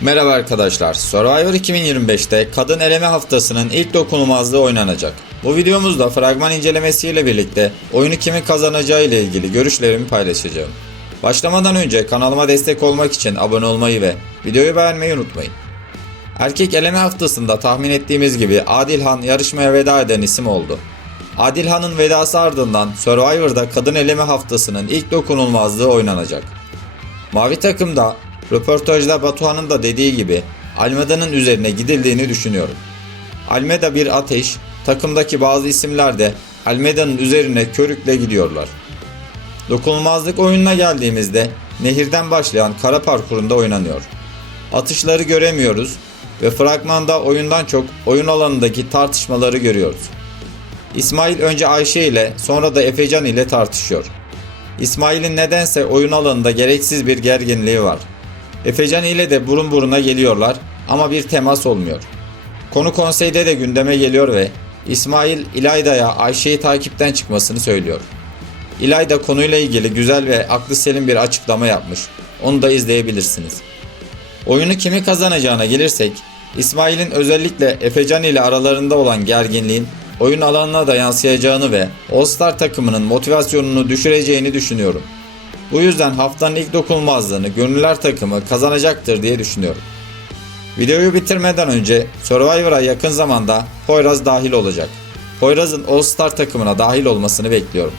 Merhaba arkadaşlar. Survivor 2025'te kadın eleme haftasının ilk dokunulmazlığı oynanacak. Bu videomuzda fragman incelemesiyle birlikte oyunu kimin kazanacağı ile ilgili görüşlerimi paylaşacağım. Başlamadan önce kanalıma destek olmak için abone olmayı ve videoyu beğenmeyi unutmayın. Erkek eleme haftasında tahmin ettiğimiz gibi Adilhan yarışmaya veda eden isim oldu. Adilhan'ın vedası ardından Survivor'da kadın eleme haftasının ilk dokunulmazlığı oynanacak. Mavi takımda röportajda Batuhan'ın da dediği gibi Almeda'nın üzerine gidildiğini düşünüyorum. Almeda bir ateş, takımdaki bazı isimler de Almeda'nın üzerine körükle gidiyorlar. Dokunulmazlık oyununa geldiğimizde nehirden başlayan kara parkurunda oynanıyor. Atışları göremiyoruz ve fragmanda oyundan çok oyun alanındaki tartışmaları görüyoruz. İsmail önce Ayşe ile sonra da Efecan ile tartışıyor. İsmail'in nedense oyun alanında gereksiz bir gerginliği var. Efecan ile de burun buruna geliyorlar ama bir temas olmuyor. Konu konseyde de gündeme geliyor ve İsmail İlayda'ya Ayşe'yi takipten çıkmasını söylüyor. İlayda konuyla ilgili güzel ve aklı selim bir açıklama yapmış. Onu da izleyebilirsiniz. Oyunu kimi kazanacağına gelirsek, İsmail'in özellikle Efecan ile aralarında olan gerginliğin oyun alanına da yansıyacağını ve All Star takımının motivasyonunu düşüreceğini düşünüyorum. Bu yüzden haftanın ilk dokunulmazlığını gönüller takımı kazanacaktır diye düşünüyorum. Videoyu bitirmeden önce Survivor'a yakın zamanda Poyraz dahil olacak. Poyraz'ın All Star takımına dahil olmasını bekliyorum.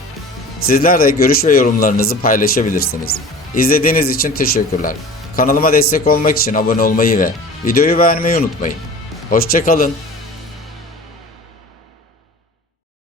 Sizler de görüş ve yorumlarınızı paylaşabilirsiniz. İzlediğiniz için teşekkürler. Kanalıma destek olmak için abone olmayı ve videoyu beğenmeyi unutmayın. Hoşçakalın.